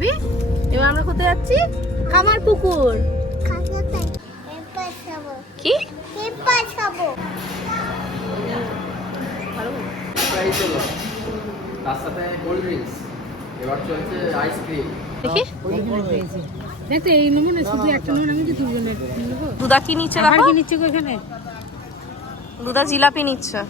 ভাবি এবার আমরা কোথায় যাচ্ছি? কামার পুকুর। কি তার সাথে কোল্ড ড্রিঙ্কস, এবার চলছে আইসক্রিম। দেখি দেখো এই নমুনা শুধু একটা নমুনা আমি দুজনের নেব। দুধা কি নিচ্ছে দেখো? কি নিচ্ছে গো এখানে? দুধা জিলাপি নিচ্ছে।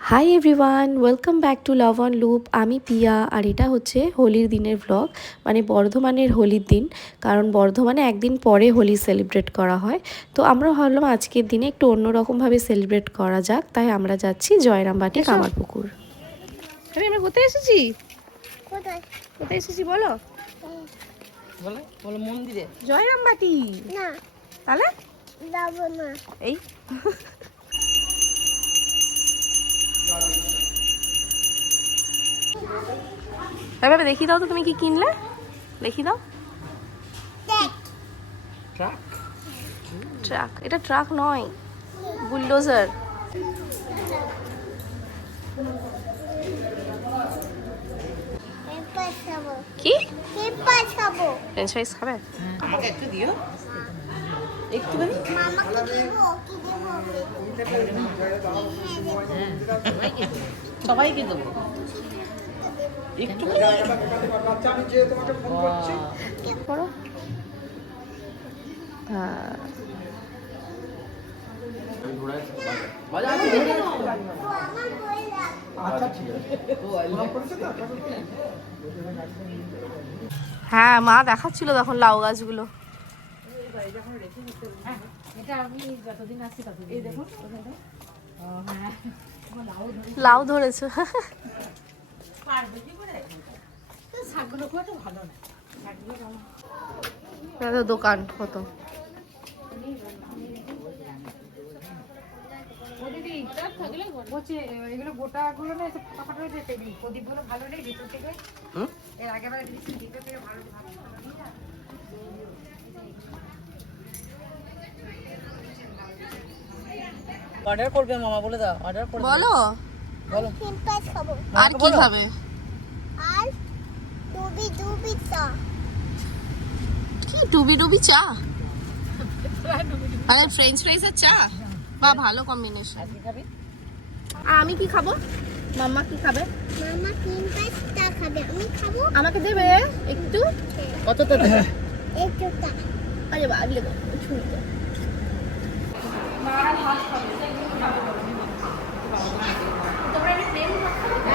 Hi everyone, welcome back to love on loop. আমি পিয়া, আর এটা হচ্ছে হোলির দিনের ভ্লগ, মানে বর্ধমানের হোলির দিন। কারণ বর্ধমানে একদিন পরে হোলি সেলিব্রেট করা হয়, তো আমরা ভাবলাম আজকের দিনে একটু অন্যরকমভাবে সেলিব্রেট করা যাক, তাই আমরা যাচ্ছি জয়রামবাটি কামারপুকুর। আরে আমরা কোথায় এসেছি? কোথায় এসেছি বলো? বলো মন্দিরে। জয়রামবাটি না, তাহলে যাবো না। এই এভাবে দেখি দাও তো, তুমি কি কিনলে দেখি দাও। ট্রাক? এটা ট্রাক নয়, বুলডোজার। কি ফ্রেঞ্চ ফ্রাইজ খাবে? আমাকে একটু দিও। একটুখানি। সবাইকে দেবো। একটু করো। হ্যাঁ হ্যাঁ, মা দেখাচ্ছিল তখন লাউ গাছগুলো। এটা আমি যতদিন আসছি ততদিন। এই দেখো লাউ ধরেছে। শাকগুলো খুব একটা ভালো না। দোকান কত এগুলো গোটা গুলো না, ফাটা হয়ে যেতে দিই। প্রদীপগুলো ভালো নেই ভিতর থেকে। এর আগেবারে দিচ্ছি ভিতর থেকে ভালো। অর্ডার করবে মামা, বলে দাও অর্ডার করবে। বলো বলো খাবো আর কি খাবে? আর ডুবি চা। কি ডুবি ডুবি চা? আরে ফ্রেঞ্চ ফ্রাইজ আর চা, বা ভালো কম্বিনেশন। আর কি খাবি? আর আমি কি খাবো? মাম্মা কি খাবে? মামা 3 চা খাবে, আমি খাবো। আমাকে দেবে একটু? কতটা দেবে? একটু চা। আরে বা দিয়ে দাও ছুরিতে। মার ভাত খাবে। তোমরা কি প্লেন ভাত খাবে?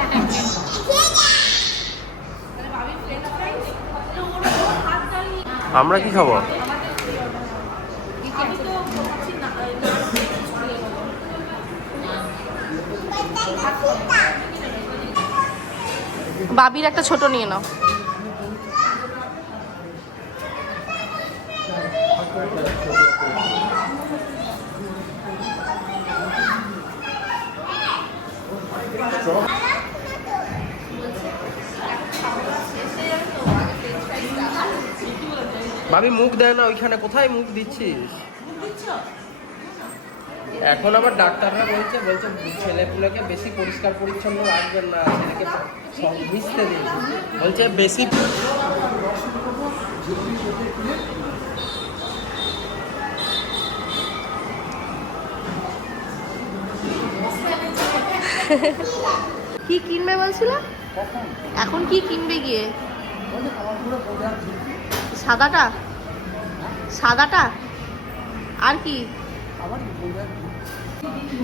তাহলে ভাবি প্লেন ফ্রাইজ? তো ওরা ভাত ডাল। আমরা কি খাবো? আমি তো খাচ্ছি না। বাবির একটা ছোট নিয়ে নাও। ভাবি মুখ দেয় না ওইখানে, কোথায় মুখ দিচ্ছিস? এখন আবার ডাক্তাররা বলছে ছেলেপুলেকে বেশি পরিষ্কার পরিচ্ছন্ন রাখবেন না, ছেলেকে মিশতে দিন, বলছে বেশি। কি কিনবে বলছিল? এখন কি কিনবে গিয়ে? সাদাটা? সাদাটা আর কি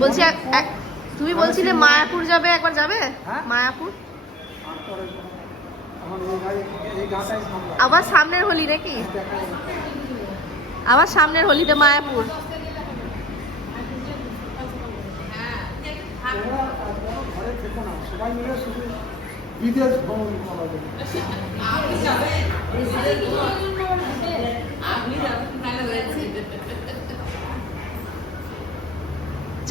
বলছি? তুমি বলছিলে মায়াপুর যাবে, একবার যাবে মায়াপুর? আবার সামনের হোলি নাকি? আবার সামনের হোলিতে মায়াপুর।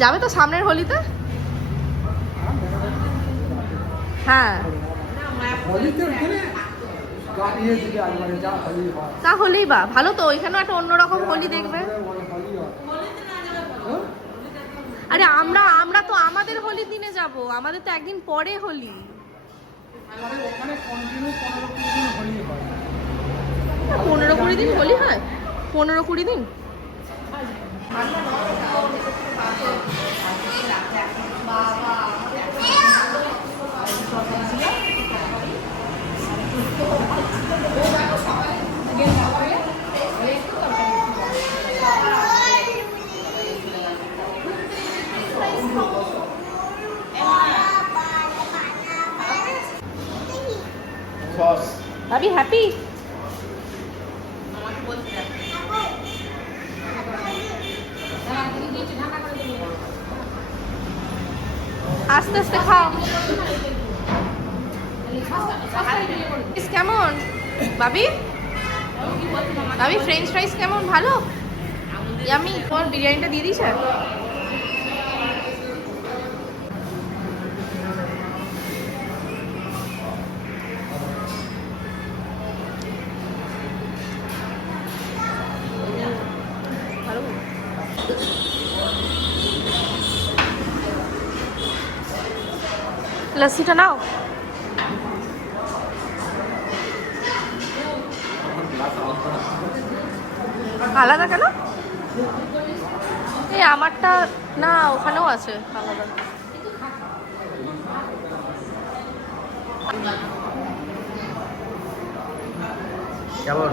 যাবে তো সামনের হোলিতে? হ্যাঁ তাহলেই বা ভালো তো, ওইখানেও একটা অন্যরকম হোলি দেখবে। আরে আমরা তো আমাদের হোলির দিনে যাব, আমাদের তো একদিন পরে হোলি। ওখানে কন্টিনিউ 15-20 দিন হোলি হয়। 20 দিন হোলি হয়? 15-20 দিন? সস ভাবি হ্যাপি? আস্তে আস্তে খাও। কেমন ভাবি? ভাবি ফ্রেঞ্চ ফ্রাইস কেমন? ভালো? ইয়ামি। তোমার বিরিয়ানিটা দিয়ে দিয়েছে? লস্যিটা নাও। আলাদা কেন? এই আমারটা না, ওখানেও আছে আলাদা। কেমন?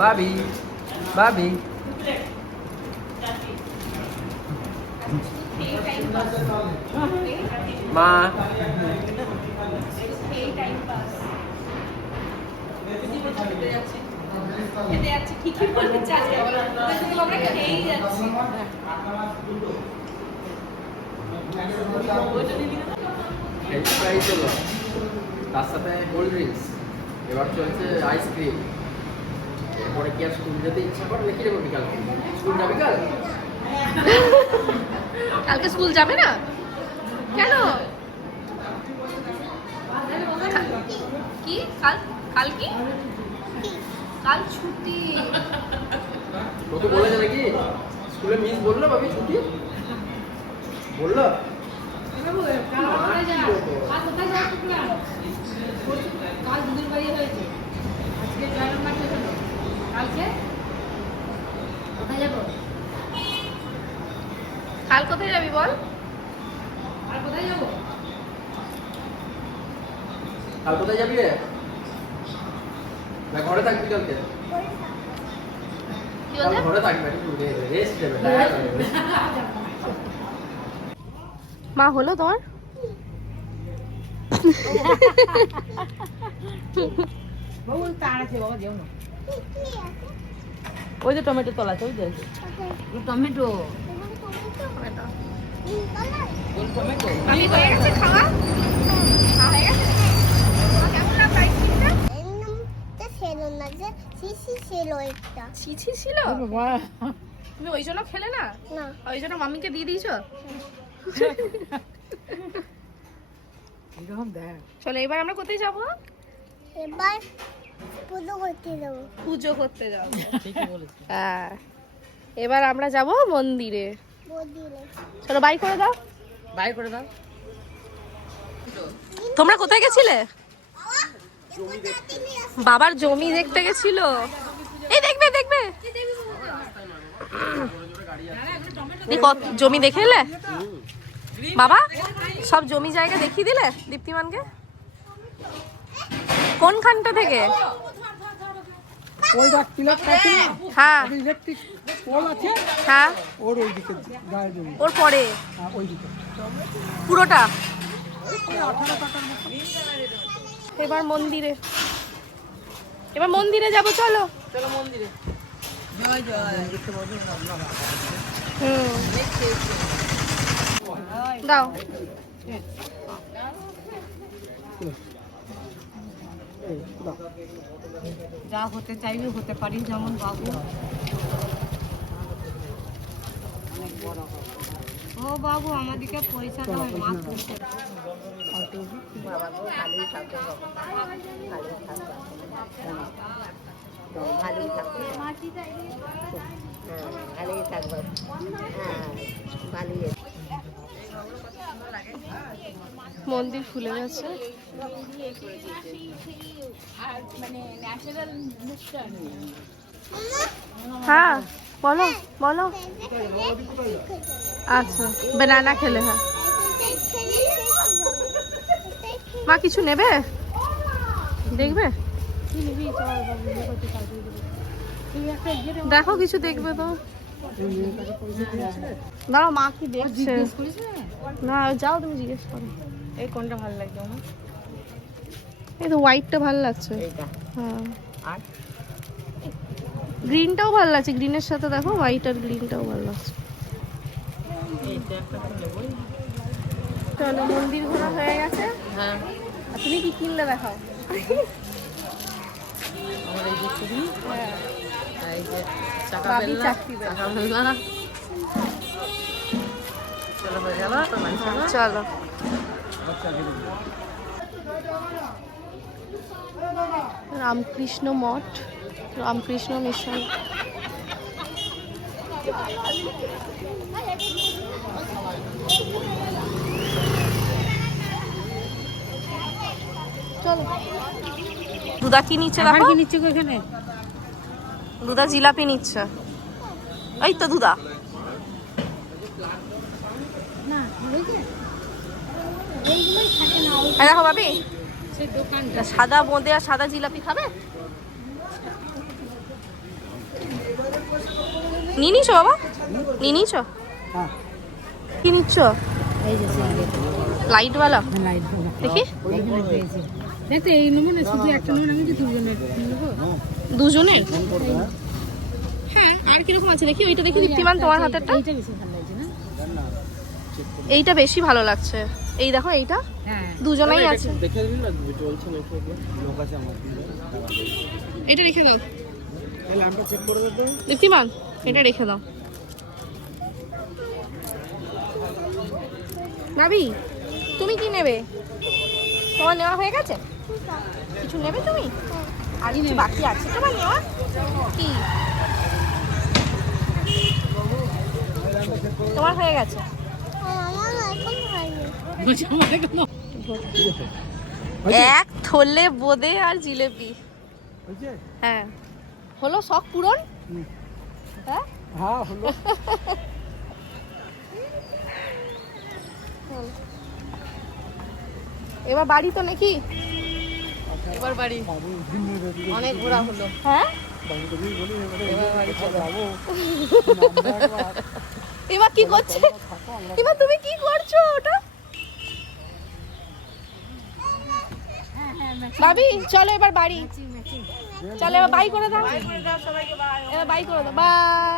ভাবি ভাবি মা ফ্রাইস হলো, তার সাথে কোল্ড ড্রিঙ্কস, এবার চলছে আইসক্রিম। এরপরে কি আর স্কুল যেতে ইচ্ছা করে নাকি রে বিকাল? স্কুল যাবি কাল? কালকে স্কুল যাবে না কেন? কি কাল? কাল কি? কাল ছুটি। তোকে বলেছে নাকি? স্কুলে মিস বললো ভাবি ছুটি বললো? কাল দুদিন বাড়ি হয়েছে, আজকে জয়রাম মাঠে হলো, কালকে কোথায় যাবো? কাল কোথায় যাবি বল? আর কোথায় যাবো? কাল কোথায় যাবি রে? না ঘরে থাকবি কালকে? কি বলতে? ঘরে থাকবি, একটু রেস্ট নেবে। মা হলো তোমার? বাবু তার আছে, বাবা যেও না। ওই যে টমেটো তোলা আছে, ওই যে টমেটো আমি হয়ে গেছে খাওয়া? হয়ে গেছে? কেমন লাগলো আইসক্রিমটা? ছিছি ছিল? তুমি ওই জন্য খেলে না? ওই জন্য মাম্মিকে দিয়ে দিয়েছো? চলো এবার আমরা কোথায় যাবো? এবার পুজো করতে যাবো। পুজো করতে যাবো। হ্যাঁ, এবার আমরা যাব মন্দিরে। চলো বাই করে দাও, বাই করে দাও। তোমরা কোথায় গেছিলে? বাবার জমি দেখতে গেছিল। এই দেখবে দেখবে, কত জমি দেখে এলে বাবা? সব জমি জায়গা দেখিয়ে দিলে দীপ্তিমানকে? কোনখানটা থেকে? ওই পিলার কাছে না, হ্যাঁ ইলেকট্রিক পোল আছে, হ্যাঁ ওর ওই দিকে গায়ে জমি, ওর পরে ওই দিকে। পুরোটা। এবার মন্দিরে, এবার মন্দিরে যাবো। চলো চলো মন্দিরে। দাও। যা হতে চাইবে হতে পারি, যেমন বাবু অনেক বড় হবে। ও বাবু আমাদেরকে পয়সা দাও, মা করতে ভালোই থাকবে, ভালোই থাকবে, হ্যাঁ ভালোই। মন্দির খুলে গেছে। হ্যাঁ বলো বলো। আচ্ছা বেনানা খেলে হ্যাঁ। মা কিছু নেবে দেখবে? দেখো কিছু দেখবে তো। দাঁড়াও মা কি দেখছে। না যাও তুমি জিজ্ঞেস করো। এই কোনটা ভালো লাগছে আমার? এই তো হোয়াইটটা ভালো লাগছে। এইটা। হ্যাঁ আর গ্রিনটাও ভালো লাগছে, গ্রিনের সাথে দেখো হোয়াইট আর গ্রিনটাও ভালো লাগছে। এইটা একটা নেবো। চলো মন্দির ঘোরা হয়ে গেছে। হ্যাঁ আর তুমি কি কিনলে দেখাও। আমার এই যে চুড়ি হ্যাঁ আর এই যে চাকা বাবি বেলনা, চাকরি বেলনা। চাকা বেলনা। চলো হয়ে গেল তো বাড়ি চলো। চলো রামকৃষ্ণ মঠ, রামকৃষ্ণ মিশন। চলো দুদা কি নিচ্ছে দেখো। কি নিচ্ছে এখানে? দুদা জিলাপি নিচ্ছে। এই তো দুদা। না এই যে এই দেখো ভাবি সেই দোকানটা সাদা বোঁদে আর সাদা জিলাপি খাবে? নিয়ে নিছো বাবা? নিয়ে নিছো? হ্যাঁ কি নিচ্ছ? এই যে লাইটওয়ালা লাইট দেখি। ওইখানে পেয়েছি। দেখতে এই নেবো না, শুধু একটা নেবো না, আমি তো দুজনের নেবো। দুজনের? হ্যাঁ আর কিরকম আছে দেখি। ওইটা দেখি দীপ্তিমান তোমার হাতেরটা। এইটা বেশি ভালো লাগছে না? এইটা বেশি ভালো লাগছে। এই দেখো এইটা হ্যাঁ দুজনেই আছে। দেখে দিন না চলছে না লোক আছে আমার। এটা রেখে দাও এই ল্যাম্পটা চেক করে দাও তো। দীপ্তিমান, এটা রেখে দাও। নাবি তুমি কি নেবে? তোমার নেওয়া হয়ে গেছে? কিছু নেবে তুমি? আর কিছু বাকি আছে তোমার নেওয়া? কি তোমার হয়ে গেছে? আমার এখন হয়নি। বলছি আমার এখনো এক থলে বোঁদে আর জিলেপি। হয়েছে? হ্যাঁ হলো শখ পূরণ। হ্যাঁ হ্যাঁ হলো। এবার বাড়ি তো নাকি? এবার বাড়ি অনেক ঘোরা হলো। হ্যাঁ এবার বাড়ি যাবো। এবার কি করছে? এবার তুমি কি করছো ওটা? ভাবি চলো এবার বাড়ি। চলো এবার বাই করে দাও। এবার বাই করে দাও। বাই।